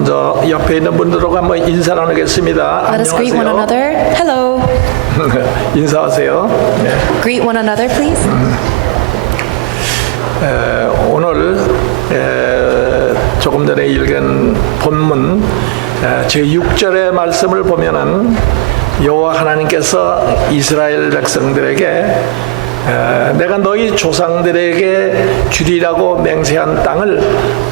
먼저 옆에 있는 분들하고 한번 인사 나누겠습니다. Let us greet one 안녕하세요. another. Hello. 인사하세요. 네. Greet one another, please. 오늘 조금 전에 읽은 본문 제6절의 말씀을 보면은 여호와 하나님께서 이스라엘 백성들에게 내가 너희 조상들에게 주리라고 맹세한 땅을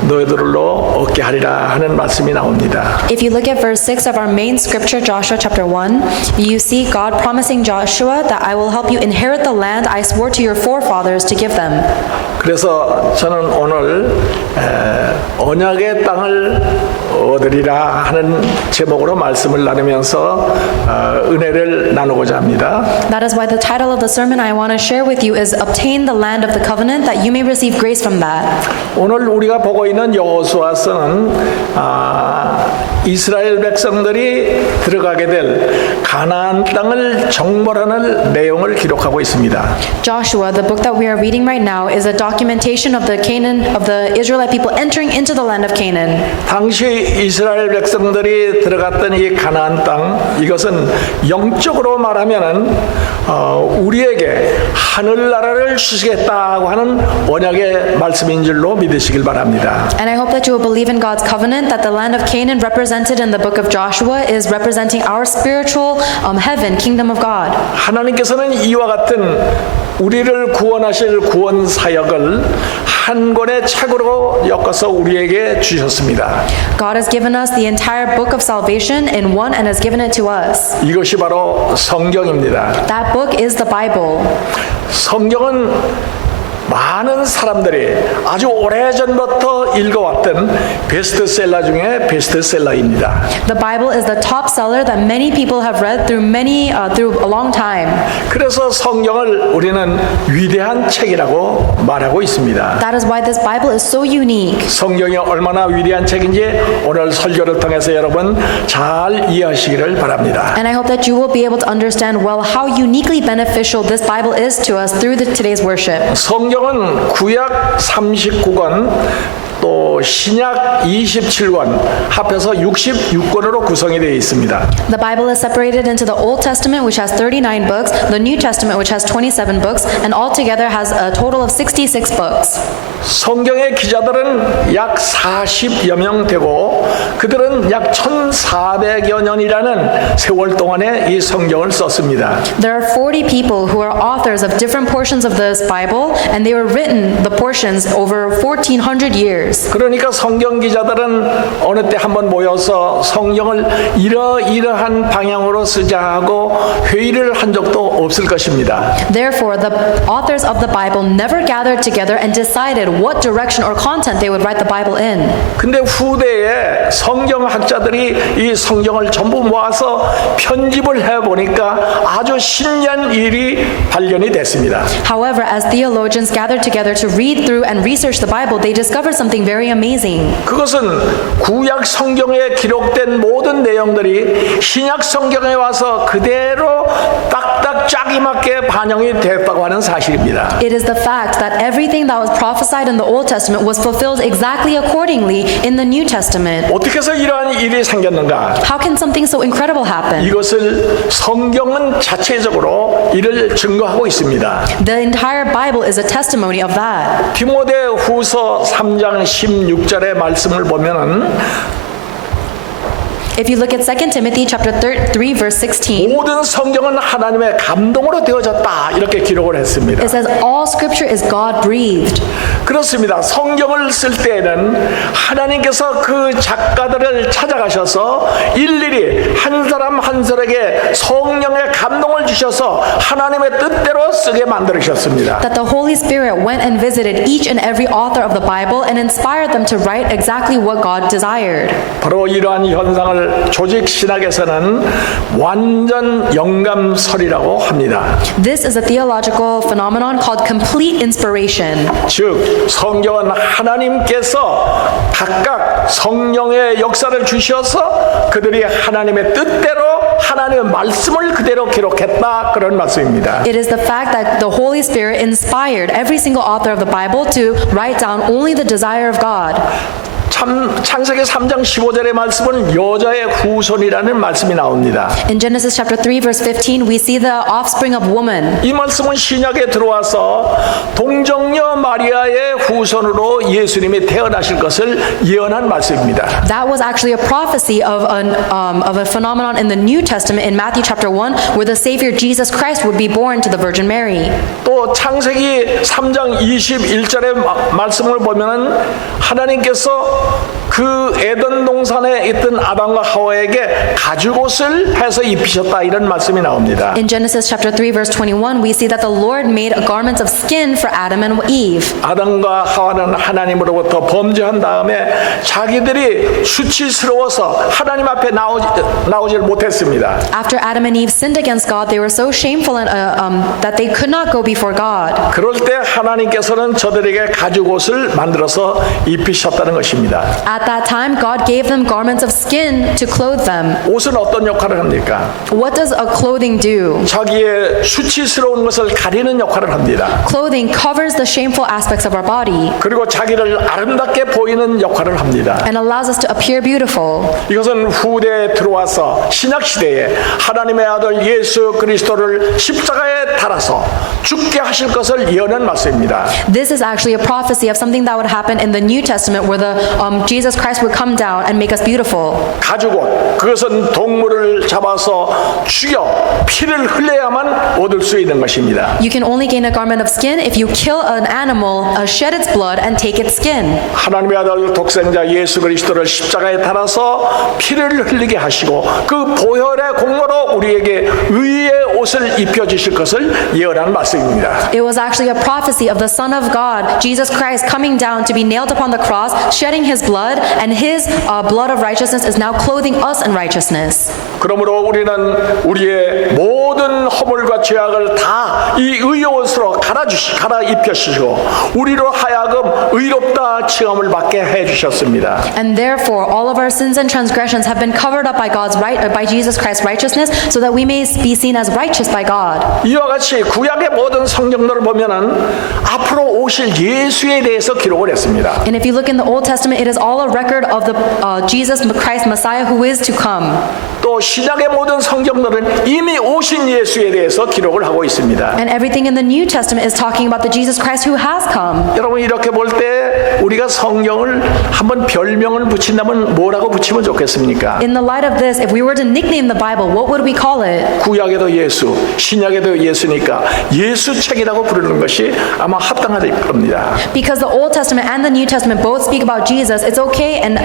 너희들로 얻게 하리라 하는 말씀이 나옵니다. If you look at verse 6 of our main scripture, Joshua chapter 1, you see God promising Joshua that I will help you inherit the land I swore to your forefathers to give them. 그래서 저는 오늘 언약의 땅을 얻으리라 하는 제목으로 말씀을 나누면서 은혜를 나누고자 합니다. That is why the title of the sermon I want to share with you is Obtain the land of the covenant that you may receive grace from that. 오늘 우리가 보고 있는 여호수아서는 이스라엘 백성들이 들어가게 될 가나안 땅을 정벌하는 내용을 기록하고 있습니다. Joshua, the book that we are reading right now, is a documentation of the Israelite people entering into the land of Canaan. 당시 이스라엘 백성들이 들어갔던 이 가나안 땅, 이것은 영적으로 말하면은 우리에게 하늘나라를 주시겠다고 하는 언약의 말씀인 줄로 믿으시길 바랍니다. And I hope that you will believe in God's covenant that the land of Canaan represented in the book of Joshua is representing our spiritual heaven, kingdom of God. 하나님께서는 이와 같은 우리를 구원하실 구원 사역을 한 권의 책으로 엮어서 우리에게 주셨습니다. God has given us the entire book of salvation in one and has given it to us. 이것이 바로 성경입니다. That book is the Bible. 성경은 많은 사람들이 아주 오래전부터 읽어왔던 베스트셀러 중에 베스트셀러입니다. The Bible is the top seller that many people have read through a long time. 그래서 성경을 우리는 위대한 책이라고 말하고 있습니다. That is why this Bible is so unique. 성경이 얼마나 위대한 책인지 오늘 설교를 통해서 여러분 잘 이해하시기를 바랍니다. And I hope that you will be able to understand well how uniquely beneficial this Bible is to us through today's worship. 성경은 구약 39권 또 신약 27권 합해서 66권으로 구성이 되어 있습니다. The Bible is separated into the Old Testament, which has 39 books, the New Testament, which has 27 books, and altogether has a total of 66 books. 성경의 기자들은 약 40여 명 되고 그들은 약 1400여 년이라는 세월 동안에 이 성경을 썼습니다. There are 40 people who are authors of different portions of this Bible, and they were written, the portions, over 1400 years. 그러니까 성경 기자들은 어느 때 한번 모여서 성경을 이러이러한 방향으로 쓰자 하고 회의를 한 적도 없을 것입니다. Therefore, the authors of the Bible never gathered together and decided what direction or content they would write the Bible in. 근데 후대에 성경학자들이 이 성경을 전부 모아서 편집을 해보니까 아주 신기한 일이 발견이 됐습니다. However, as theologians gathered together to read through and research the Bible, they discovered something very amazing. 그것은 구약 성경에 기록된 모든 내용들이 신약 성경에 와서 그대로 딱딱 짝이 맞게 반영이 됐다고 하는 사실입니다. It is the fact that everything that was prophesied in the Old Testament was fulfilled exactly accordingly in the New Testament. 어떻게 해서 이러한 일이 생겼는가? How can something so incredible happen? 이것을 성경은 자체적으로 이를 증거하고 있습니다. The entire Bible is a testimony of that. 디모데후서 3장 16절의 말씀을 보면은 If you look at 2 Timothy chapter 3 verse 16, 모든 성경은 하나님의 감동으로 되어졌다 이렇게 기록을 했습니다. it says all scripture is God breathed. 그렇습니다. 성경을 쓸 때에는 하나님께서 그 작가들을 찾아가셔서 일일이 한 사람 한 사람에게 성령의 감동을 주셔서 하나님의 뜻대로 쓰게 만들으셨습니다. That the Holy Spirit went and visited each and every author of the Bible and inspired them to write exactly what God desired. 바로 이러한 현상을 조직 신학에서는 완전 영감설이라고 합니다. This is a theological phenomenon called complete inspiration. 즉 성경은 하나님께서 각각 성령의 역사를 주셔서 그들이 하나님의 뜻대로 하나님의 말씀을 그대로 기록했다 그런 말씀입니다. It is the fact that the Holy Spirit inspired every single author of the Bible to write down only the desire of God. 창세기 3장 15절의 말씀은 여자의 후손이라는 말씀이 나옵니다. In Genesis chapter 3 verse 15, we see the offspring of woman. 이 말씀은 신약에 들어와서 동정녀 마리아의 후손으로 예수님이 태어나실 것을 예언한 말씀입니다. That was actually a prophecy of a phenomenon in the New Testament in Matthew chapter 1, where the Savior Jesus Christ would be born to the Virgin Mary. 또 창세기 3장 21절의 말씀을 보면은 하나님께서 그 에덴 동산에 있던 아담과 하와에게 가죽옷을 해서 입히셨다 이런 말씀이 나옵니다. In Genesis chapter 3 verse 21, we see that the Lord made garments of skin for Adam and Eve. 아담과 하와는 하나님으로부터 범죄한 다음에 자기들이 수치스러워서 하나님 앞에 나오질 못했습니다. After Adam and Eve sinned against God, they were so shameful and, that they could not go before God. 그럴 때 하나님께서는 저들에게 가죽옷을 만들어서 입히셨다는 것입니다. At that time, God gave them garments of skin to clothe them. 옷은 어떤 역할을 합니까? What does a clothing do? 자기의 수치스러운 것을 가리는 역할을 합니다. Clothing covers the shameful aspects of our body 그리고 자기를 아름답게 보이는 역할을 합니다. and allows us to appear beautiful. 이것은 후대에 들어와서 신약 시대에 하나님의 아들 예수 그리스도를 십자가에 달아서 죽게 하실 것을 예언한 말씀입니다. This is actually a prophecy of something that would happen in the New Testament, where the Jesus Christ would come down and make us beautiful. 가죽옷, 그것은 동물을 잡아서 죽여 피를 흘려야만 얻을 수 있는 것입니다. You can only gain a garment of skin if you kill an animal, shed its blood, and take its skin. 하나님의 아들 독생자 예수 그리스도를 십자가에 달아서 피를 흘리게 하시고 그 보혈의 공로로 우리에게 의의 옷을 입혀주실 것을 예언한 말씀입니다. It was actually a prophecy of the Son of God, Jesus Christ, coming down to be nailed upon the cross, shedding his blood, and his blood of righteousness is now clothing us in righteousness. 그러므로 우리는 우리의 모든 허물과 죄악을 다 이 의의 옷으로 갈아입혀주시고 우리로 하여금 의롭다 칭함을 받게 해주셨습니다. And therefore, all of our sins and transgressions have been covered up by by Jesus Christ's righteousness, so that we may be seen as righteous by God. 이와 같이 구약의 모든 성경들을 보면은 앞으로 오실 예수에 대해서 기록을 했습니다. And if you look in the Old Testament, it is all a record of the Jesus Christ Messiah who is to come. 또 신약의 모든 성경들은 이미 오신 예수에 대해서 기록을 하고 있습니다. And everything in the New Testament is talking about the Jesus Christ who has come. 여러분 이렇게 볼 때 우리가 성경을 한번 별명을 붙인다면 뭐라고 붙이면 좋겠습니까? In the light of this, if we were to nickname the Bible, what would we call it? 구약에도 예수, 신약에도 예수니까 예수책이라고 부르는 것이 아마 합당할 겁니다. Because the Old Testament and the New Testament both speak about Jesus, it's okay and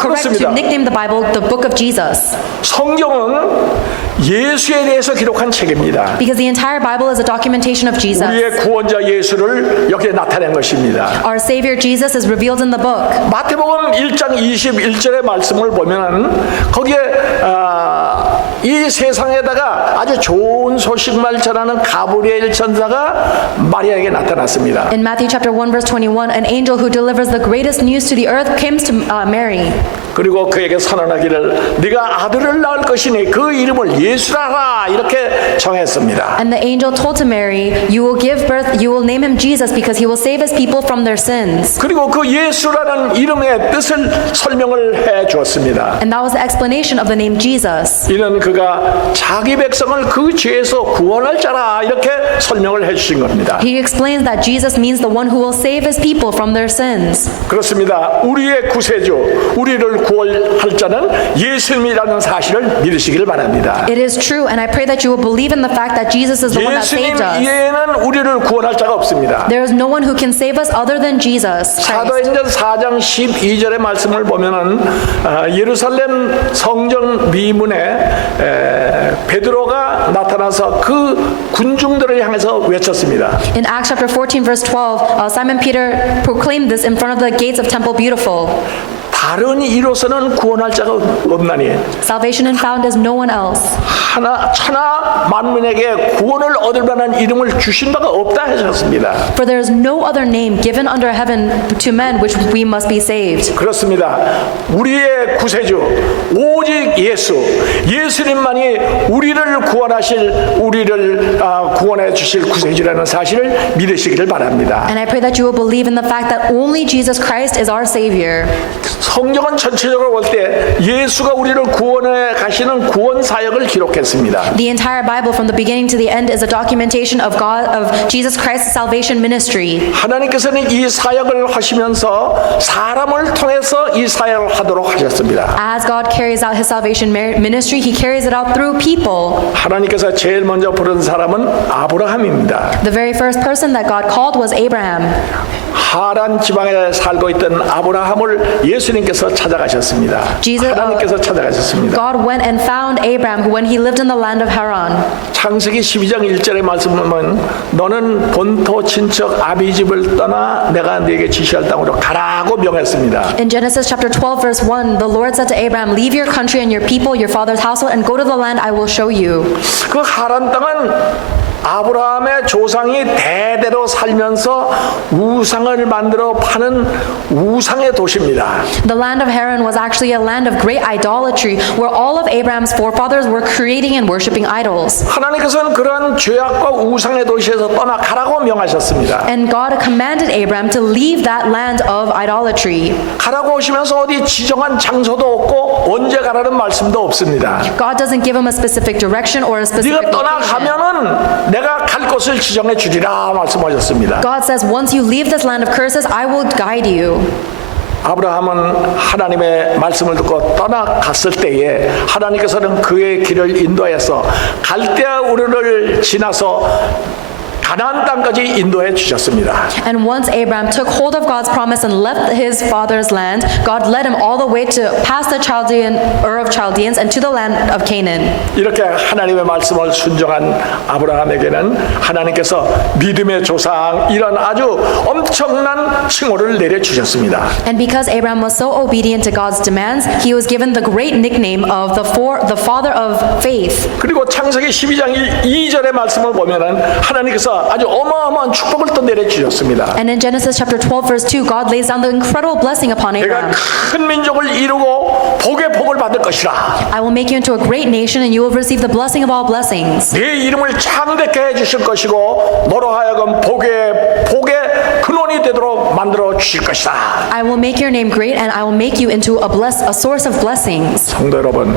correct to 그렇습니다. nickname the Bible the Book of Jesus. 성경은 예수에 대해서 기록한 책입니다. Because the entire Bible is a documentation of Jesus. 우리의 구원자 예수를 여기에 나타낸 것입니다. Our Savior Jesus is revealed in the book. 마태복음 1장 21절의 말씀을 보면은 거기에 이 세상에다가 아주 좋은 소식만 전하는 가브리엘 천사가 마리아에게 나타났습니다. In Matthew chapter 1 verse 21, an angel who delivers the greatest news to the earth comes to Mary. 그리고 그에게 선언하기를 네가 아들을 낳을 것이니 그 이름을 예수라라 이렇게 정했습니다. And the angel told to Mary, you will name him Jesus, because he will save his people from their sins. 그리고 그 예수라는 이름의 뜻을 설명을 해 주었습니다. And that was the explanation of the name Jesus. 이는 그가 자기 백성을 그 죄에서 구원할 자라 이렇게 설명을 해 주신 겁니다. He explains that Jesus means the one who will save his people from their sins. 그렇습니다. 우리의 구세주, 우리를 구원할 자는 예수님이라는 사실을 믿으시길 바랍니다. It is true, and I pray that you will believe in the fact that Jesus is the one that 예수님 saved us. 이외에는 우리를 구원할 자가 없습니다. There is no one who can save us other than Jesus Christ. 사도행전 4장 12절의 말씀을 보면은 예루살렘 성전 미문에 베드로가 나타나서 그 군중들을 향해서 외쳤습니다. In Acts chapter 14 verse 12, Simon Peter proclaimed this in front of the gates of Temple Beautiful. 다른 이로서는 구원할 자가 없나니 Salvation and found is no one else. 천하 만민에게 구원을 얻을 만한 이름을 주신 바가 없다 하셨습니다. For there is no other name given under heaven to men which we must be saved. 그렇습니다. 우리의 구세주 오직 예수님만이 우리를 구원하실 우리를 구원해 주실 구세주라는 사실을 믿으시기를 바랍니다. And I pray that you will believe in the fact that only Jesus Christ is our Savior. 성경은 전체적으로 볼 때 예수가 우리를 구원해 가시는 구원 사역을 기록했습니다. The entire Bible from the beginning to the end is a documentation of Jesus Christ's salvation ministry. 하나님께서는 이 사역을 하시면서 사람을 통해서 이 사역을 하도록 하셨습니다. As God carries out his salvation ministry, he carries it out through people. 하나님께서 제일 먼저 부른 사람은 아브라함입니다. The very first person that God called was Abraham. 하란 지방에 살고 있던 아브라함을 예수님께서 찾아가셨습니다. 하나님께서 찾아가셨습니다. God went and found Abraham when he lived in the land of Haran. 창세기 12장 1절의 말씀은 너는 본토 친척 아비 집을 떠나 내가 네게 지시할 땅으로 가라고 명했습니다. In Genesis chapter 12 verse 1, the Lord said to Abraham, "Leave your country and your people, your father's household, and go to the land I will show you." 그 하란 땅은 아브라함의 조상이 대대로 살면서 우상을 만들어 파는 우상의 도시입니다. The land of Haran was actually a land of great idolatry, where all of Abraham's forefathers were creating and worshiping idols. 하나님께서는 그런 죄악과 우상의 도시에서 떠나가라고 명하셨습니다. And God commanded Abraham to leave that land of idolatry. 가라고 하시면서 어디 지정한 장소도 없고 언제 가라는 말씀도 없습니다. God doesn't give him a specific direction or a specific 네가 location. 떠나가면은 내가 갈 곳을 지정해 주리라 말씀하셨습니다. God says, once you leave this land of curses, I will guide you. 아브라함은 하나님의 말씀을 듣고 떠나갔을 때에 하나님께서는 그의 길을 인도해서 갈대아 우르를 지나서 가나안 땅까지 인도해 주셨습니다. And once Abraham took hold of God's promise and left his father's land, God led him all the way to past the Ur of Chaldeans and to the land of Canaan. 이렇게 하나님의 말씀을 순종한 아브라함에게는 하나님께서 믿음의 조상 이런 아주 엄청난 칭호를 내려주셨습니다. And because Abraham was so obedient to God's demands, he was given the great nickname of the father of faith. 그리고 창세기 12장 2절의 말씀을 보면은 하나님께서 아주 어마어마한 축복을 또 내려주셨습니다. And in Genesis chapter 12 verse 2, God lays down the incredible blessing upon 내가 Abraham. 큰 민족을 이루고 복의 복을 받을 것이라. I will make you into a great nation and you will receive the blessing of all blessings. 네 이름을 창대케 해주실 것이고 너로 하여금 복의 근원이 되도록 만들어 주실 것이다. I will make your name great and I will make you into a source of blessings. 성도 여러분,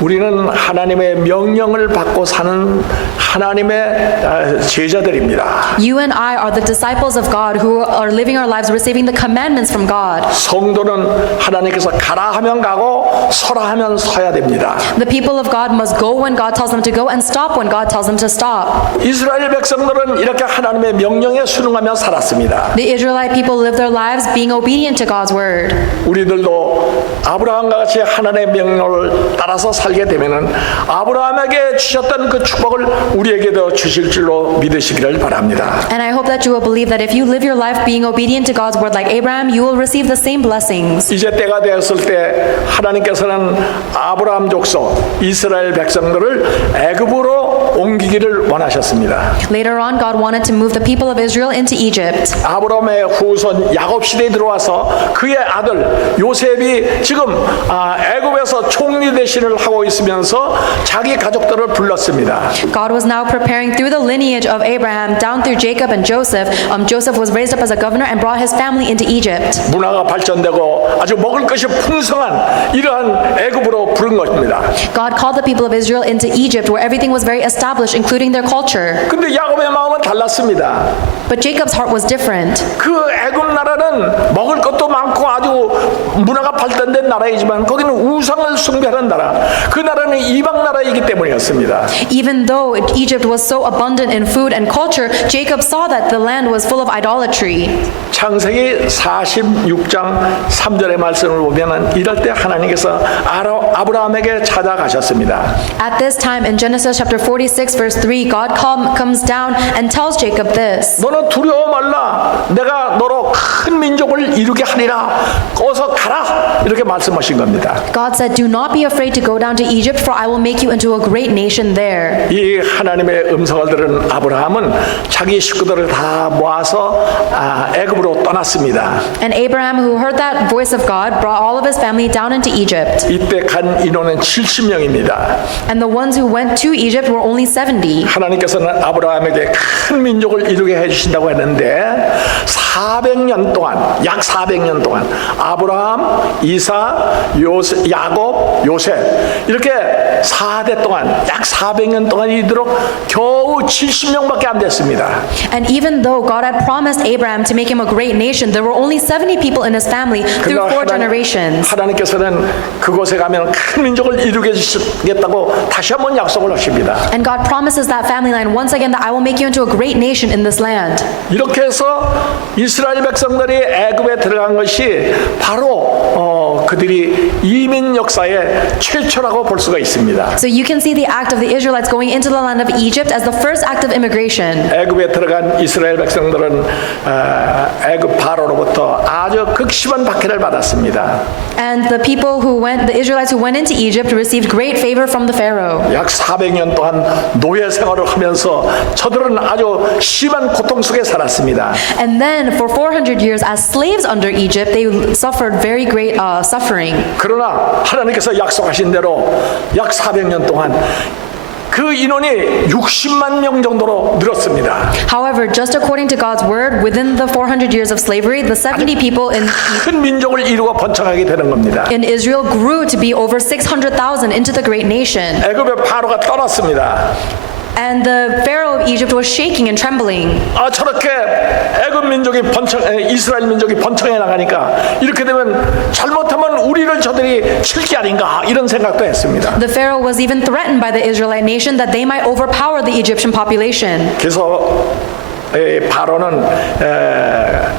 우리는 하나님의 명령을 받고 사는 하나님의 제자들입니다. You and I are the disciples of God who are living our lives receiving the commandments from God. 성도는 하나님께서 가라 하면 가고 서라 하면 서야 됩니다. The people of God must go when God tells them to go and stop when God tells them to stop. 이스라엘 백성들은 이렇게 하나님의 명령에 순응하며 살았습니다. The Israelite people live their lives being obedient to God's word. 우리들도 아브라함과 같이 하나님의 명령을 따라서 살게 되면은 아브라함에게 주셨던 그 축복을 우리에게도 주실 줄로 믿으시기를 바랍니다. And I hope that you will believe that if you live your life being obedient to God's word like Abraham, you will receive the same blessings. 이제 때가 되었을 때 하나님께서는 아브라함 족속 이스라엘 백성들을 애굽으로 옮기기를 원하셨습니다. Later on, God wanted to move the people of Israel into Egypt. 아브라함의 후손 야곱 시대에 들어와서 그의 아들 요셉이 지금 애굽에서 총리 대신을 하고 있으면서 자기 가족들을 불렀습니다. God was now preparing through the lineage of Abraham down through Jacob and Joseph. Joseph was raised up as a governor and brought his family into Egypt. 문화가 발전되고 아주 먹을 것이 풍성한 이러한 애굽으로 부른 것입니다. God called the people of Israel into Egypt where everything was very established, including their culture. 근데 야곱의 마음은 달랐습니다. But Jacob's heart was different. 그 애굽 나라는 먹을 것도 많고 아주 문화가 발전된 나라이지만 거기는 우상을 숭배하는 나라. 그 나라는 이방 나라이기 때문이었습니다. Even though Egypt was so abundant in food and culture, Jacob saw that the land was full of idolatry. 창세기 46장 3절의 말씀을 보면은 이럴 때 하나님께서 아브라함에게 찾아가셨습니다. At this time in Genesis chapter 46 verse 3, God comes down and tells Jacob this. 너는 두려워 말라. 내가 너로 큰 민족을 이루게 하리라. 어서 가라. 이렇게 말씀하신 겁니다. God said, "Do not be afraid to go down to Egypt, for I will make you into a great nation there." 이 하나님의 음성을 들은 아브라함은 자기 식구들을 다 모아서 애굽으로 떠났습니다. And Abraham, who heard that voice of God, brought all of his family down into Egypt. 이때 간 인원은 70명입니다. And the ones who went to Egypt were only 70. 하나님께서는 아브라함에게 큰 민족을 이루게 해주신다고 했는데 400년 동안 약 400년 동안 아브라함, 이사, 야곱, 요셉 이렇게 4대 동안 약 400년 동안 이도록 겨우 70명밖에 안 됐습니다. And even though God had promised Abraham to make him a great nation, there were only 70 people in his family through 4 generations. 하나님께서는 그곳에 가면 큰 민족을 이루게 해주시겠다고 다시 한번 약속을 하십니다. And God promises that family line once again that I will make you into a great nation in this land. 이렇게 해서 이스라엘 백성들이 애굽에 들어간 것이 바로 그들이 이민 역사의 최초라고 볼 수가 있습니다. So you can see the act of the Israelites going into the land of Egypt as the first act of immigration. 애굽에 들어간 이스라엘 백성들은 애굽 바로로부터 아주 극심한 박해를 받았습니다. And the Israelites who went into Egypt received great favor from the Pharaoh. 약 400년 동안 노예 생활을 하면서 저들은 아주 심한 고통 속에 살았습니다. And then for 400 years as slaves under Egypt, they suffered very great suffering. 그러나 하나님께서 약속하신 대로 약 400년 동안 그 인원이 60만 명 정도로 늘었습니다. However, just according to God's word, within the 400 years of slavery, the 70 people 큰 민족을 이루고 번창하게 되는 겁니다. in Israel grew to be over 600,000 into the great nation. 애굽의 바로가 떠났습니다. And the Pharaoh of Egypt was shaking and trembling. 저렇게 애굽 민족이 이스라엘 민족이 번창해 나가니까 이렇게 되면 잘못하면 우리를 저들이 칠 게 아닌가 이런 생각도 했습니다. The Pharaoh was even threatened by the Israelite nation that they might overpower the Egyptian population. 그래서 바로는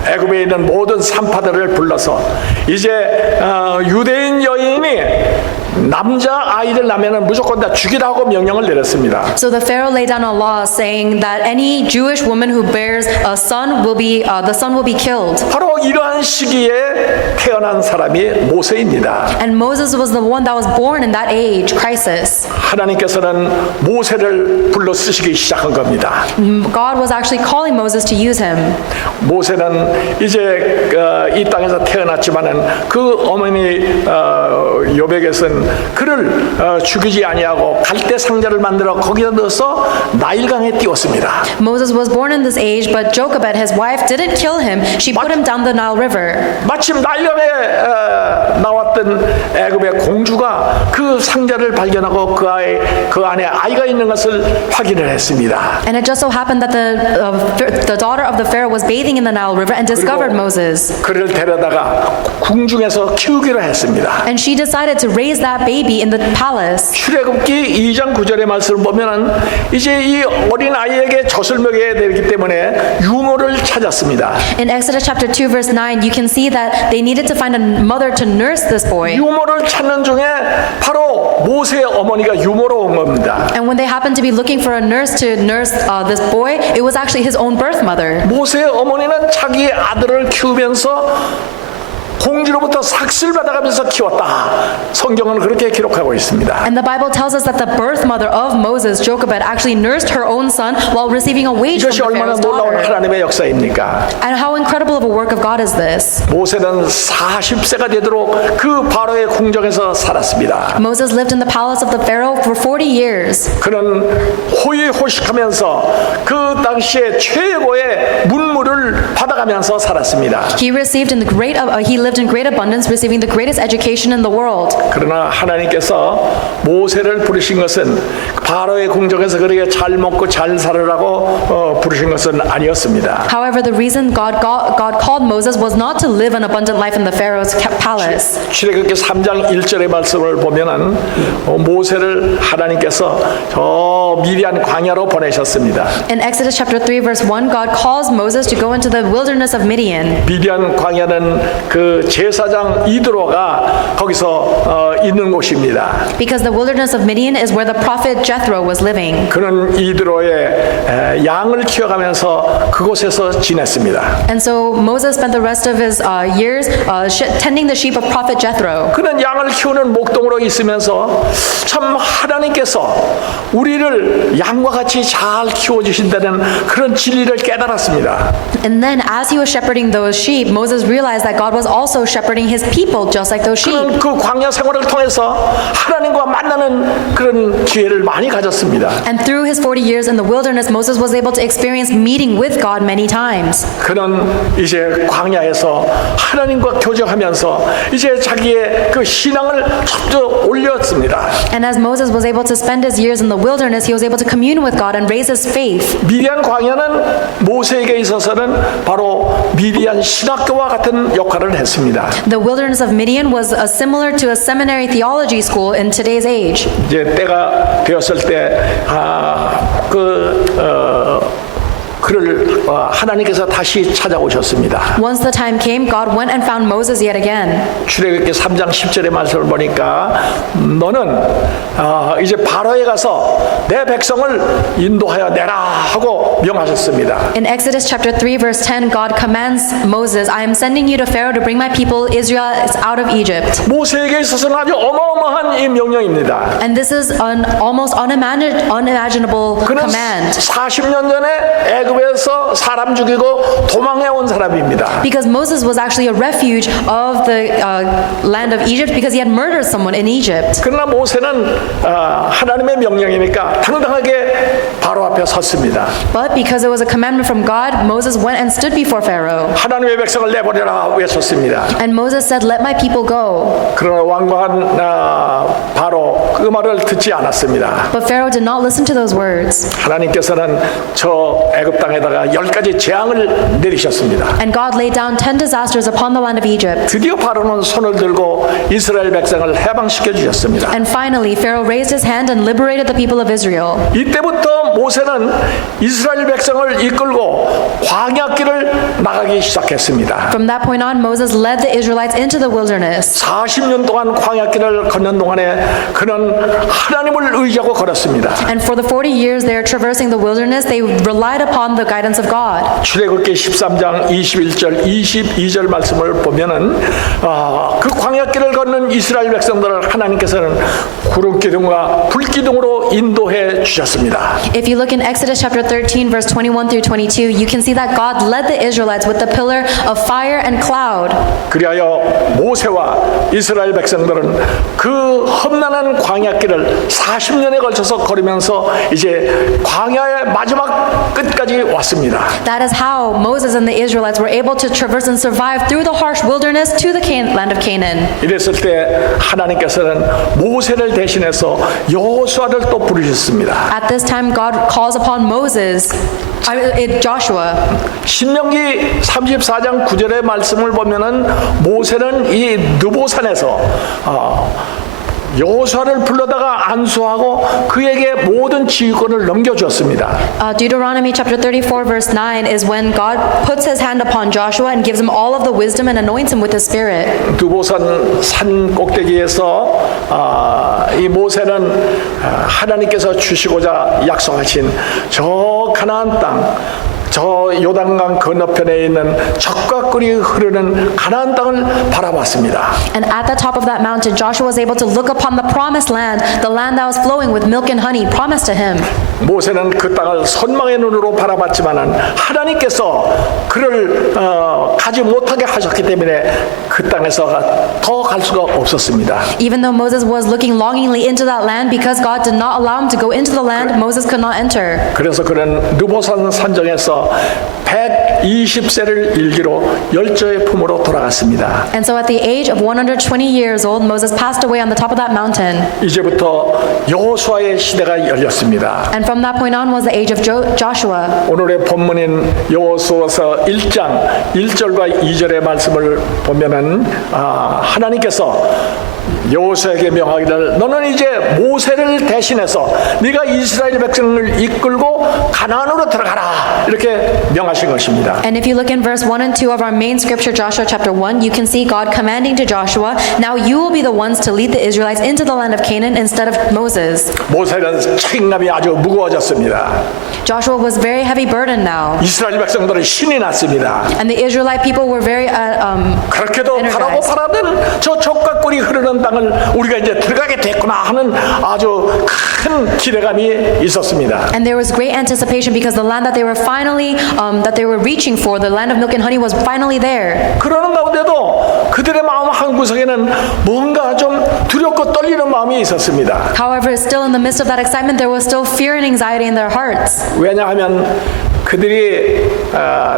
애굽에 있는 모든 산파들을 불러서 이제 유대인 여인이 남자 아이를 낳으면 무조건 다 죽이라고 명령을 내렸습니다. So the Pharaoh laid down a law saying that any Jewish woman who bears a son will be the son will be killed. 바로 이러한 시기에 태어난 사람이 모세입니다. And Moses was the one that was born in that age crisis. 하나님께서는 모세를 불러 쓰시기 시작한 겁니다. God was actually calling Moses to use him. 모세는 이제 이 땅에서 태어났지만은 그 어머니 요백에서는 그를 죽이지 아니하고 갈대 상자를 만들어 거기다 넣어서 나일강에 띄웠습니다. Moses was born in this age, but Jochebed, his wife, didn't kill him. She put him down the Nile River. 마침 나일강에 나왔던 애굽의 공주가 그 상자를 발견하고 그 안에 아이가 있는 것을 확인을 했습니다. And it just so happened that the daughter of the Pharaoh was bathing in the Nile River and discovered Moses. 그를 데려다가 궁중에서 키우기로 했습니다. And she decided to raise that baby in the palace. 출애굽기 2장 9절의 말씀을 보면은 이제 이 어린 아이에게 젖을 먹여야 되기 때문에 유모를 찾았습니다. In Exodus chapter 2 verse 9, you can see that they needed to find a mother to nurse this boy. 유모를 찾는 중에 바로 모세의 어머니가 유모로 온 겁니다. And when they happened to be looking for a nurse to nurse this boy, it was actually his own birth mother. 모세의 어머니는 자기 아들을 키우면서 공주로부터 삭슬 받아가면서 키웠다. 성경은 그렇게 기록하고 있습니다. And the Bible tells us that the birth mother of Moses, Jochebed, actually nursed her own son while receiving a wage from 이것이 the 얼마나 Pharaoh's 놀라운 daughter. 하나님의 역사입니까? And how incredible of a work of God is this? 모세는 40세가 되도록 그 바로의 궁정에서 살았습니다. Moses lived in the palace of the Pharaoh for 40 years. 그는 호의호식하면서 그 당시에 최고의 문물을 받아가면서 살았습니다. He lived in great abundance, receiving the greatest education in the world. 그러나 하나님께서 모세를 부르신 것은 바로의 궁정에서 그렇게 잘 먹고 잘 살으라고 부르신 것은 아니었습니다. However, the reason God called Moses was not to live an abundant life in the Pharaoh's palace. 출애굽기 3장 1절의 말씀을 보면은 모세를 하나님께서 저 미디안 광야로 보내셨습니다. In Exodus chapter 3 verse 1, God calls Moses to go into the wilderness of Midian. 미디안 광야는 그 제사장 이드로가 거기서 있는 곳입니다. Because the wilderness of Midian is where the prophet Jethro was living. 그는 이드로의 양을 키워가면서 그곳에서 지냈습니다. And so Moses spent the rest of his years tending the sheep of prophet Jethro. 그는 양을 키우는 목동으로 있으면서 참 하나님께서 우리를 양과 같이 잘 키워주신다는 그런 진리를 깨달았습니다. And then as he was shepherding those sheep, Moses realized that God was also also shepherding his people just like those sheep. 그는 그 광야 생활을 통해서 하나님과 만나는 그런 기회를 많이 가졌습니다. And through his 40 years in the wilderness, Moses was able to experience meeting with God many times. 그는 이제 광야에서 하나님과 교제하면서 이제 자기의 그 신앙을 쭉 올렸습니다. And as Moses was able to spend his years in the wilderness, he was able to commune with God and raise his faith. 미디안 광야는 모세에게 있어서는 바로 미디안 신학교와 같은 역할을 했습니다. The wilderness of Midian was similar to a seminary theology school in today's age. 이제 때가 되었을 때 그를 하나님께서 다시 찾아오셨습니다. Once the time came, God went and found Moses yet again. 출애굽기 3장 10절의 말씀을 보니까 너는 이제 바로에 가서 내 백성을 인도하여 내라 하고 명하셨습니다. In Exodus chapter 3 verse 10, God commands Moses, I am sending you to Pharaoh to bring my people Israel out of Egypt. 모세에게 있어서는 아주 어마어마한 이 명령입니다. And this is an almost unimaginable 그는 command. 40년 전에 애굽에서 사람 죽이고 도망해 온 사람입니다. Because Moses was actually a refuge of the land of Egypt because he had murdered someone in Egypt. 그러나 모세는 하나님의 명령이니까 당당하게 바로 앞에 섰습니다. But because it was a commandment from God, Moses went and stood before Pharaoh. 하나님의 백성을 내버려라 외쳤습니다. And Moses said, let my people go. 그러나 왕관 바로 그 말을 듣지 않았습니다. But Pharaoh did not listen to those words. 하나님께서는 저 애굽 땅에다가 10가지 재앙을 내리셨습니다. And God laid down 10 disasters upon the land of Egypt. 드디어 바로는 손을 들고 이스라엘 백성을 해방시켜 주셨습니다. And finally, Pharaoh raised his hand and liberated the people of Israel. 이때부터 모세는 이스라엘 백성을 이끌고 광야길을 나가기 시작했습니다. From that point on, Moses led the Israelites into the wilderness. 40년 동안 광야길을 걷는 동안에 그는 하나님을 의지하고 걸었습니다. And for the 40 years they are traversing the wilderness, they relied upon the guidance of God. 출애굽기 13장 21절 22절 말씀을 보면은 그 광야길을 걷는 이스라엘 백성들을 하나님께서는 구름 기둥과 불 기둥으로 인도해 주셨습니다. If you look in Exodus chapter 13 verse 21 through 22, you can see that God led the Israelites with the pillar of fire and cloud. 그리하여 모세와 이스라엘 백성들은 그 험난한 광야길을 40년에 걸쳐서 걸으면서 이제 광야의 마지막 끝까지 왔습니다. That is how Moses and the Israelites were able to traverse and survive through the harsh wilderness to the land of Canaan. 이랬을 때 하나님께서는 모세를 대신해서 여호수아를 또 부르셨습니다. At this time, God calls upon Joshua. 신명기 34장 9절의 말씀을 보면은 모세는 이 느보산에서 여호수아를 불러다가 안수하고 그에게 모든 지휘권을 넘겨주었습니다. Deuteronomy chapter 34 verse 9 is when God puts his hand upon Joshua and gives him all of the wisdom and anoints him with his spirit. 느보산 산 꼭대기에서 이 모세는 하나님께서 주시고자 약속하신 저 가나안 땅 저 요단강 건너편에 있는 젖과 꿀이 흐르는 가나안 땅을 바라봤습니다. And at the top of that mountain, Joshua was able to look upon the promised land, the land that was flowing with milk and honey, promised to him. 모세는 그 땅을 선망의 눈으로 바라봤지만은 하나님께서 그를 가지 못하게 하셨기 때문에 그 땅에서 더 갈 수가 없었습니다. Even though Moses was looking longingly into that land, because God did not allow him to go into the land, Moses could not enter. 그래서 그는 느보산 산정에서 120세를 일기로 열조의 품으로 돌아갔습니다. And so at the age of 120 years old, Moses passed away on the top of that mountain. 이제부터 여호수아의 시대가 열렸습니다. And from that point on was the age of Joshua. 오늘의 본문인 여호수아서 1장 1절과 2절의 말씀을 보면은 하나님께서 여호수아에게 명하기를 너는 이제 모세를 대신해서 네가 이스라엘 백성을 이끌고 가나안으로 들어가라 이렇게 명하신 것입니다. And if you look in verse 1 and 2 of our main scripture, Joshua chapter 1, you can see God commanding to Joshua, now you will be the ones to lead the Israelites into the land of Canaan instead of Moses. 모세는 책임감이 아주 무거워졌습니다. Joshua was very heavy burdened now. 이스라엘 백성들은 신이 났습니다. And the Israelite people were very 그렇게도 바라고 energized. 바라던 저 젖과 꿀이 흐르는 있는 땅을 우리가 이제 들어가게 됐구나 하는 아주 큰 기대감이 있었습니다. And there was great anticipation because the land that they were finally, that they were reaching for, the land of milk and honey, was finally there. 그러는 가운데도 그들의 마음 한 구석에는 뭔가 좀 두렵고 떨리는 마음이 있었습니다. However, still in the midst of that excitement, there was still fear and anxiety in their hearts. 왜냐하면 그들이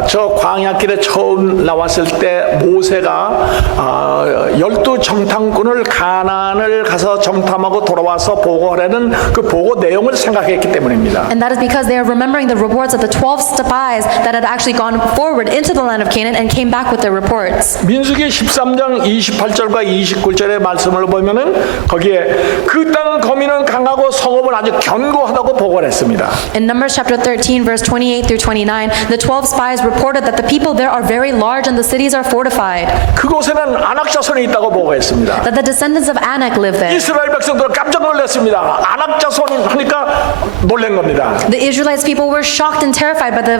저 광야길에 처음 나왔을 때 모세가 12 정탐꾼을 가나안을 가서 정탐하고 돌아와서 보고하라는 그 보고 내용을 생각했기 때문입니다. And that is because they are remembering the reports of the 12 spies that had actually gone forward into the land of Canaan and came back with their reports. 민수기 13장 28절과 29절의 말씀을 보면은 거기에 그 땅 거민은 강하고 성읍은 아주 견고하다고 보고를 했습니다. In Numbers chapter 13, verse 28 through 29, the 12 spies reported that the people there are very large and the cities are fortified, 그곳에는 아낙 자손이 있다고 보고했습니다. that the descendants of Anak live there. 이스라엘 백성들 깜짝 놀랐습니다. 아낙 자손 하니까 놀란 겁니다. The Israelites people were shocked and terrified by the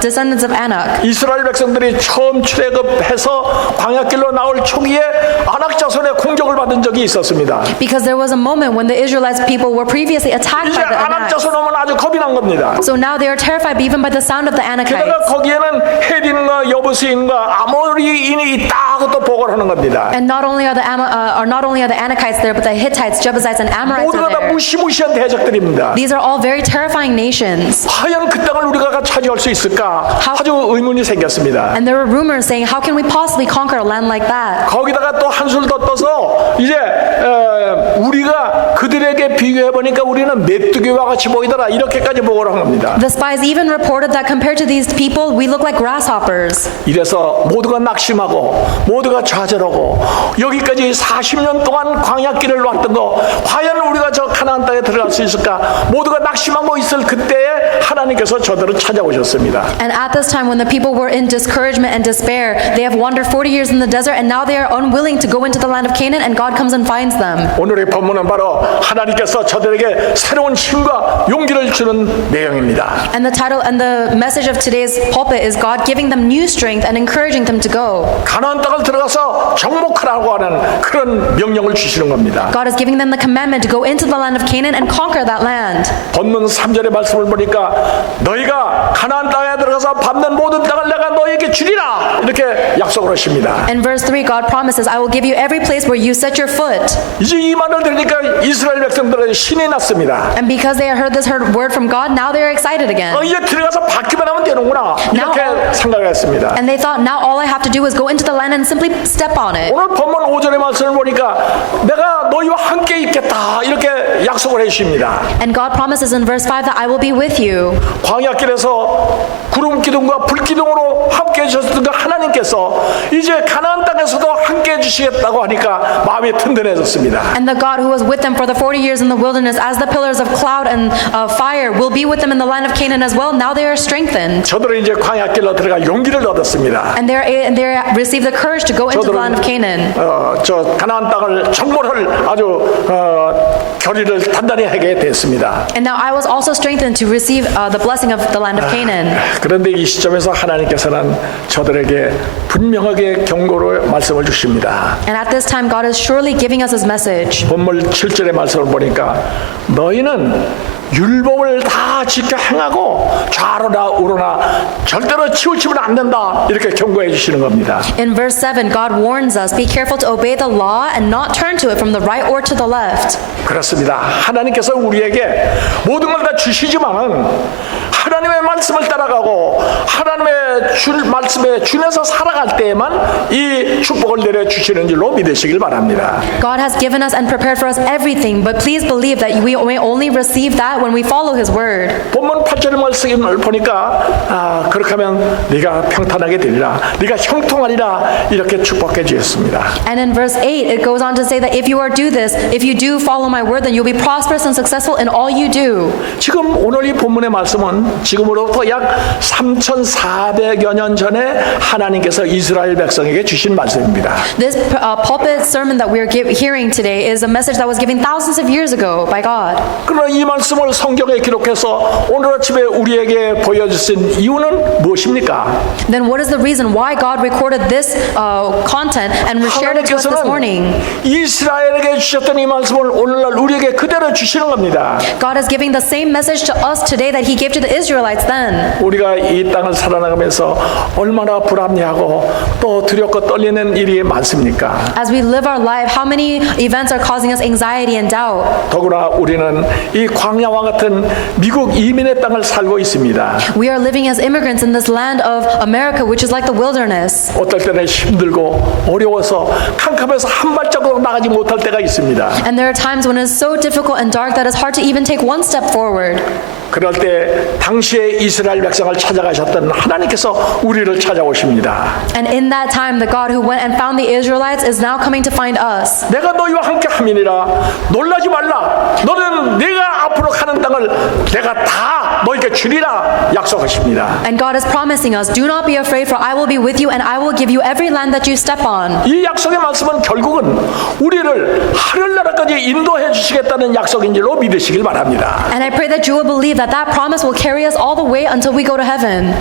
descendants of Anak. 이스라엘 백성들이 처음 출애굽해서 광야길로 나올 초기에 아낙 자손의 공격을 받은 적이 있었습니다. Because there was a moment when the Israelites people were previously attacked 이제 by the 아낙 Anakites. 자손 오면 아주 겁이 난 겁니다. So now they are terrified even by the sound of the 게다가 Anakites. 거기에는 헤딘과 여부스인과 아모리인이 있다고 또 보고를 하는 겁니다. And not only are the Anakites there, but the Hittites, Jebusites, and Amorites 모두가 are 다 there. 무시무시한 대적들입니다. These are all very terrifying nations. 과연 그 땅을 우리가 차지할 수 있을까? 아주 의문이 생겼습니다. And there were rumors saying, how can we possibly conquer a land like that? 거기다가 또 한술 더 떠서 이제 우리가 그들에게 비교해 보니까 우리는 메뚜기와 같이 보이더라 이렇게까지 보고를 한 겁니다. The spies even reported that compared to these people, we look like grasshoppers. 이래서 모두가 낙심하고 모두가 좌절하고 여기까지 40년 동안 광야길을 왔던 거 과연 우리가 저 가나안 땅에 들어갈 수 있을까? 모두가 낙심하고 있을 그때에 하나님께서 저들을 찾아오셨습니다. And at this time, when the people were in discouragement and despair, they have wandered 40 years in the desert, and now they are unwilling to go into the land of Canaan, and God comes and finds them. 오늘의 본문은 바로 하나님께서 저들에게 새로운 힘과 용기를 주는 내용입니다. And the title and the message of today's pulpit is God giving them new strength and encouraging them to go. 가나안 땅을 들어가서 정복하라고 하는 그런 명령을 주시는 겁니다. God is giving them the commandment to go into the land of Canaan and conquer that land. 본문 3절의 말씀을 보니까 너희가 가나안 땅에 들어가서 밟는 모든 땅을 내가 너희에게 주리라 이렇게 약속을 하십니다. In verse 3, God promises, I will give you every place where you set your foot. 이제 이 말을 들으니까 이스라엘 백성들은 신이 났습니다. And because they had heard this word from God, now they are excited again. 이제 들어가서 받기만 하면 되는구나 이렇게 생각했습니다. And they thought, now all I have to do is go into the land and simply step on it. 오늘 본문 5절의 말씀을 보니까 내가 너희와 함께 있겠다 이렇게 약속을 해주십니다. And God promises in verse 5 that I will be with you. 광야길에서 구름 기둥과 불 기둥으로 함께 해주셨던 그 하나님께서 이제 가나안 땅에서도 함께 해주시겠다고 하니까 마음이 든든해졌습니다. And the God who was with them for the 40 years in the wilderness as the pillars of cloud and fire will be with them in the land of Canaan as well. Now they are strengthened. 저들은 이제 광야길로 들어갈 용기를 얻었습니다. And they receive the courage to go into the land of Canaan. 저 가나안 땅을 정복을 아주 결의를 단단히 하게 됐습니다. And now I was also strengthened to receive the blessing of the land of Canaan. 그런데 이 시점에서 하나님께서는 저들에게 분명하게 경고를 말씀을 주십니다. And at this time, God is surely giving us His message. 본문 7절의 말씀을 보니까 너희는 율법을 다 지켜 행하고 좌로나 우로나 절대로 치우치면 안 된다 이렇게 경고해 주시는 겁니다. In verse 7, God warns us, be careful to obey the law and not turn to it from the right or to the left. 그렇습니다. 하나님께서 우리에게 모든 걸 다 주시지만 하나님의 말씀을 따라가고 하나님의 말씀에 준해서 살아갈 때에만 이 축복을 내려주시는 줄로 믿으시길 바랍니다. God has given us and prepared for us everything, but please believe that we may only receive that when we follow His word. 본문 8절의 말씀을 보니까 그렇게 하면 네가 평탄하게 되리라 네가 형통하리라 이렇게 축복해 주셨습니다. And in verse 8, it goes on to say that if you if you do follow my word, then you'll be prosperous and successful in all you do. 지금 오늘 이 본문의 말씀은 지금으로부터 약 3,400여 년 전에 하나님께서 이스라엘 백성에게 주신 말씀입니다. This pulpit sermon that we're hearing today is a message that was given thousands of years ago by God. 그러나 이 말씀을 성경에 기록해서 오늘 아침에 우리에게 보여주신 이유는 무엇입니까? Then what is the reason why God recorded this content and shared it to us this morning? 이스라엘에게 주셨던 이 말씀을 오늘날 우리에게 그대로 주시는 겁니다. God is giving the same message to us today that He gave to the Israelites then. 우리가 이 땅을 살아나가면서 얼마나 불합리하고 또 두렵고 떨리는 일이 많습니까? As we live our life, how many events are causing us anxiety and doubt? 더구나 우리는 이 광야와 같은 미국 이민의 땅을 살고 있습니다. We are living as immigrants in this land of America, which is like the wilderness. 어떨 때는 힘들고 어려워서 캄캄해서 한 발자국 나가지 못할 때가 있습니다. And there are times when it's so difficult and dark that it's hard to even take one step forward. 그럴 때 당시에 이스라엘 백성을 찾아가셨던 하나님께서 우리를 찾아오십니다. And in that time, the God who went and found the Israelites is now coming to find us. 내가 너희와 함께 함이니라 놀라지 말라. 너는 내가 앞으로 가는 땅을 내가 다 너희에게 주리라 약속하십니다. And God is promising us, do not be afraid, for I will be with you and I will give you every land that you step on. 이 약속의 말씀은 결국은 우리를 하늘나라까지 인도해 주시겠다는 약속인 줄로 믿으시길 바랍니다. And I pray that you will believe that that promise will carry us all the way until we go to heaven.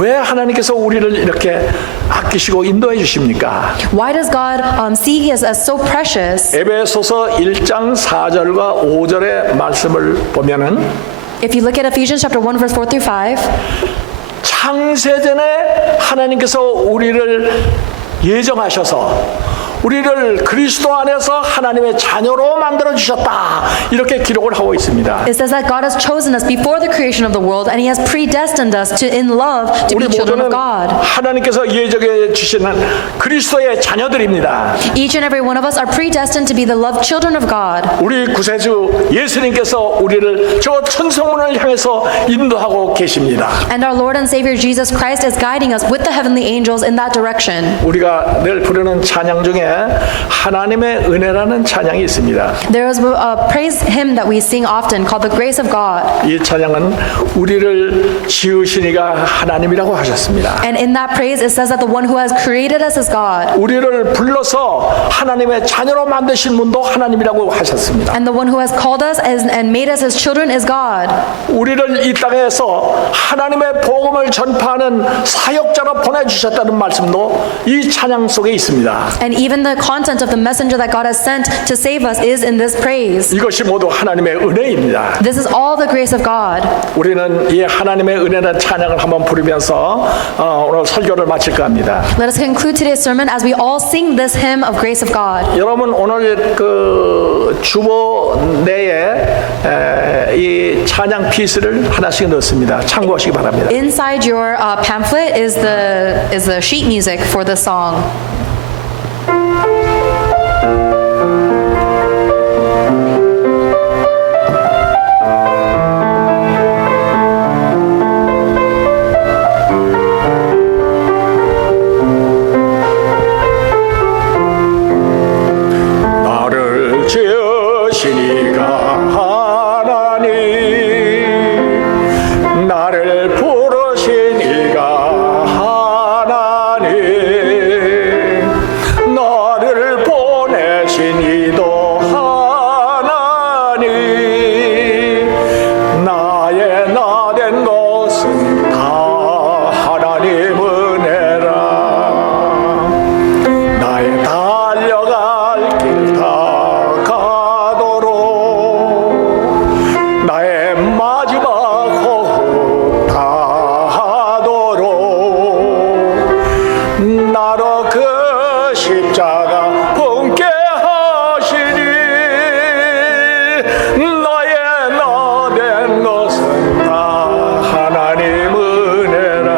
왜 하나님께서 우리를 이렇게 아끼시고 인도해 주십니까? Why does God see us as so precious? 에베소서 1장 4절과 5절의 말씀을 보면은 If you look at Ephesians chapter 1 verse 4 through 5, 창세전에 하나님께서 우리를 예정하셔서 우리를 그리스도 안에서 하나님의 자녀로 만들어 주셨다. 이렇게 기록을 하고 있습니다. it says that God has chosen us before the creation of the world and He has predestined us to in love to be 우리 children 모두는 of God. 하나님께서 예정해 주시는 그리스도의 자녀들입니다. Each and every one of us are predestined to be the loved children of God. 우리 구세주 예수님께서 우리를 저 천성문을 향해서 인도하고 계십니다. And our Lord and Savior Jesus Christ is guiding us with the heavenly angels in that direction. 우리가 늘 부르는 찬양 중에 하나님의 은혜라는 찬양이 있습니다. There is a praise hymn that we sing often called the Grace of God. 이 찬양은 우리를 지으시니가 하나님이라고 하셨습니다. And in that praise it says that the one who has created us is God. 우리를 불러서 하나님의 자녀로 만드신 분도 하나님이라고 하셨습니다. And the one who has called us and made us his children is God. 우리를 이 땅에서 하나님의 복음을 전파하는 사역자로 보내주셨다는 말씀도 이 찬양 속에 있습니다. And even the content of the messenger that God has sent to save us is in this praise. 이것이 모두 하나님의 은혜입니다. This is all the grace of God. 우리는 이 하나님의 은혜라는 찬양을 한번 부르면서 오늘 설교를 마칠까 합니다. Let us conclude today's sermon as we all sing this hymn of grace of God. 여러분 오늘 그 주보 내에 이 찬양 피스를 하나씩 넣습니다. 참고하시기 바랍니다. Inside your pamphlet is the sheet music for the song. 나를 지으시니가 하나님 나를 부르시니가 하나님 나를 보내시니도 하나님 나의 나 된 것은 다 하나님 은혜라 나의 달려갈 길 다 가도록 나의 마지막 호흡 다 하도록 나로 그 십자가 품게 하시니 나의 나 된 것은 다 하나님 은혜라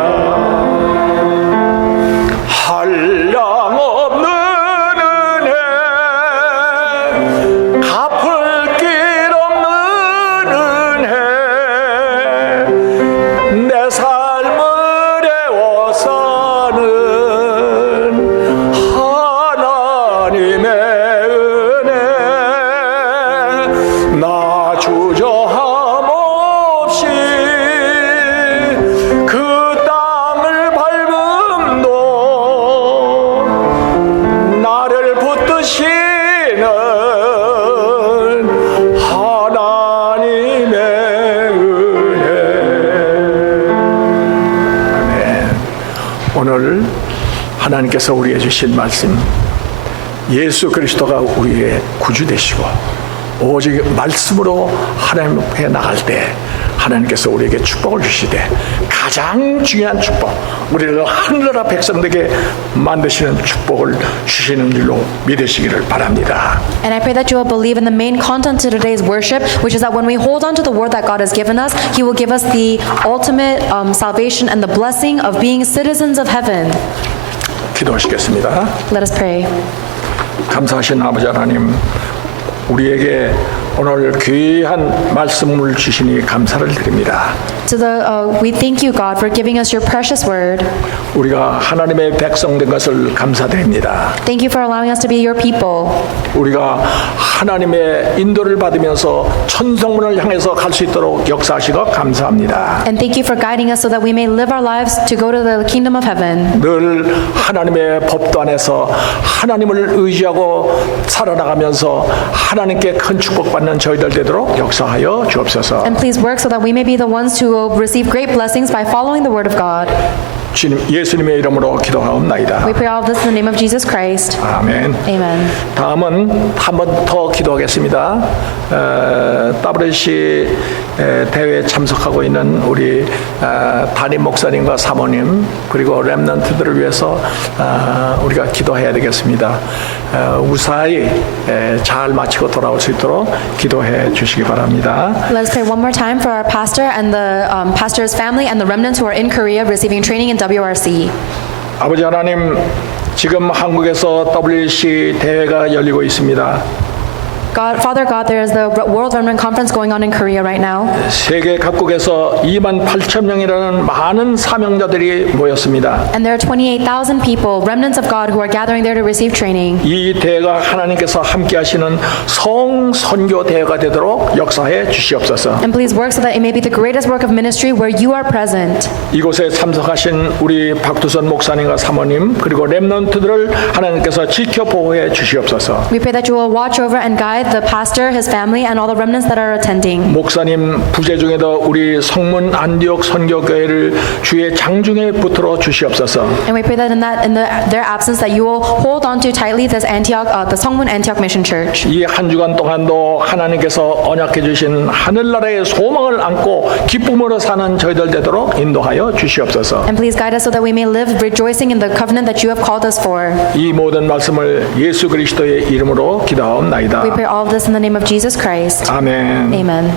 한량없는 은혜 갚을 길 없는 은혜 내 삶을 애워서는 하나님께서 우리에게 주신 말씀, 예수 그리스도가 우리의 구주 되시고 오직 말씀으로 하나님 앞에 나갈 때 하나님께서 우리에게 축복을 주시되 가장 중요한 축복, 우리를 하늘나라 백성되게 만드시는 축복을 주시는 일로 믿으시기를 바랍니다. And I pray that you will believe in the main content to today's worship, which is that when we hold on to the word that God has given us, He will give us the ultimate salvation and the blessing of being citizens of heaven. 기도하시겠습니다. Let us pray. 감사하신 아버지 하나님, 우리에게 오늘 귀한 말씀을 주시니 감사를 드립니다. We thank you, God, for giving us your precious word. 우리가 하나님의 백성된 것을 감사드립니다. Thank you for allowing us to be your people. 우리가 하나님의 인도를 받으면서 천성문을 향해서 갈 수 있도록 역사하시고 감사합니다. And thank you for guiding us so that we may live our lives to go to the kingdom of heaven. 늘 하나님의 법도 안에서 하나님을 의지하고 살아나가면서 하나님께 큰 축복받는 저희들 되도록 역사하여 주옵소서. And please work so that we may be the ones who will receive great blessings by following the word of God. 주님 예수님의 이름으로 기도하옵나이다. We pray all this in the name of Jesus Christ. 아멘. Amen. 다음은 한 번 더 기도하겠습니다. WC 대회에 참석하고 있는 우리 담임 목사님과 사모님 그리고 렘넌트들을 위해서 우리가 기도해야 되겠습니다. 무사히 잘 마치고 돌아올 수 있도록 기도해 주시기 바랍니다. Let's pray one more time for our pastor and the pastor's family and the remnants who are in Korea receiving training in WRC. 아버지 하나님, 지금 한국에서 WC 대회가 열리고 있습니다. Father God, there is the World Remnant Conference going on in Korea right now. 세계 각국에서 28,000명이라는 많은 사명자들이 모였습니다. And there are 28,000 people, remnants of God, who are gathering there to receive training. 이 대회가 하나님께서 함께 하시는 성선교 대회가 되도록 역사해 주시옵소서. And please work so that it may be the greatest work of ministry where you are present. 이곳에 참석하신 우리 박두선 목사님과 사모님 그리고 렘넌트들을 하나님께서 지켜 보호해 주시옵소서. We pray that you will watch over and guide the pastor, his family, and all the remnants that are attending. 목사님 부재 중에도 우리 성문 안디옥 선교교회를 주의 장중에 붙들어 주시옵소서. And we pray that their absence that you will hold on to tightly this the Songmun Antioch Mission Church. 이 한 주간 동안도 하나님께서 언약해 주신 하늘나라의 소망을 안고 기쁨으로 사는 저희들 되도록 인도하여 주시옵소서. And please guide us so that we may live rejoicing in the covenant that you have called us for. 이 모든 말씀을 예수 그리스도의 이름으로 기도하옵나이다. We pray all of this in the name of Jesus Christ. 아멘. Amen.